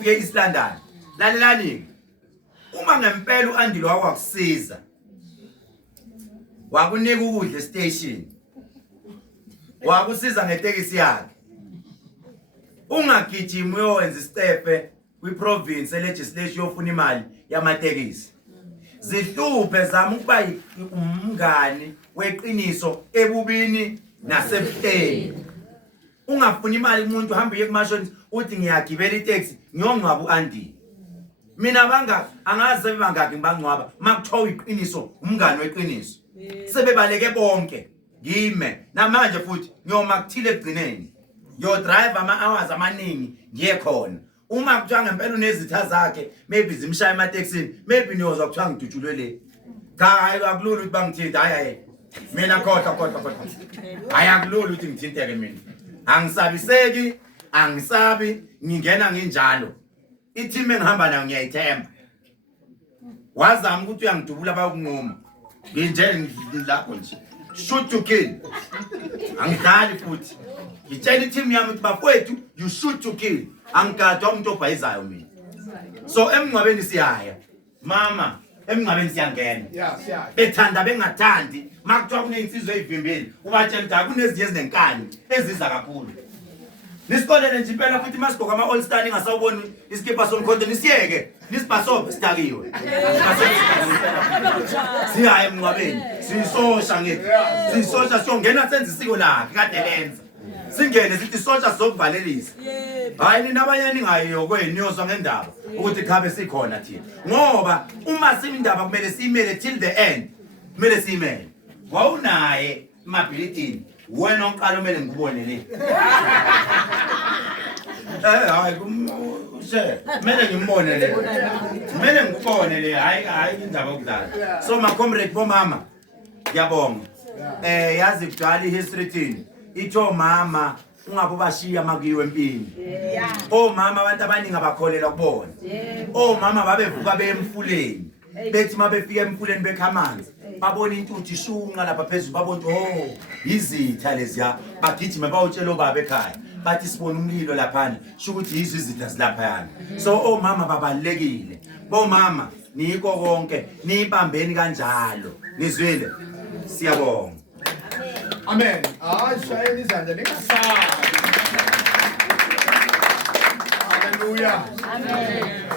ufike East London lalelani uma ngempela uAndile wakwakusiza wakunika ukudla station wakusiza ngetekisi yakhe ungagijima uyowenza istepe kwiprovince legislation yofuna imali yamatekisi zihluphe zama ukuba umngani weqiniso ebubini nasebuhleni ungafuna imali umuntu hamba uye kumashonisi uthi ngiyagibela itaxi ngiyongcwaba uAndile mina angazi bangaki ngibangcwaba makuthiwa iqiniso umngani weqiniso sebebaleke bonke ngime namanje futhi ngiyoma kuthile egcineni yo drive ama-hours amaningi ngiye khona uma kuthiwa ngempela unezitha zakhe maybe zimshaya emateksini maybe niyozwa kuthiwa ngidutshulwe le hayi akulula ukuthi bangithinte hayi mina kodwa hayi akulula ukuthi ngithinteke mina angisabiseki angisabi ngingena nginjalo i-team engihamba nayo ngiyayithemba wazama ukuthi uyangidubula bayokunquma nginje lapho nje shoot to kill angidlali futhi ngitshela i-team yami ukuthi bafowethu you shoot to kill angigadwa umuntu obhayizayo mina so emngcwabeni siyaya mama emngcwabeni siyangena bethanda bengathandi makuthiwa kuney'nsizwa ey'vimbeli ubatshela ukuthi akunezinye ezinenkani eziza kakhulu nisikolele nje impela futhi masigqoka ama-all star ningasawuboni isikipha somkhonto nisiyeke nisibhasobhe sidakiwe siyaya emngcwabeni siyisosha ngithi siyisosha siyongena senza isiko lakhe kade lenza singene sithi isosha sizokuvalelisa hayi nina abanye ningayokweni niyozwa ngendaba ukuthi khabe sikhona thina ngoba uma simindaba kumele siyimele till the end kumele siyimele wawunaye emabhilidini wena oqala kumele ngikubone le hayi kumele ngimbone le kumele ngikubone le hayi indaba yokudlala so ma comrade bomama ngiyabonga yazi kudala ihistory thini itho mama ungabe bashiya makuyiwe empini omama abantu abaningi abakholela kubona omama babevuka beyemfuleni bethi mabefika emfuleni bekha amanzi babona intuthu ishunqa lapha phezulu babona oh izitha leziya bagijima bawutshela obaba ekhaya bathi sibona umlilo laphana sho ukuthi yizo izitha zilapha yana so omama babalekile bomama niko konke nibambeni kanjalo nizwile siyabonga amen shayeni izandla ningasabi haleluya amen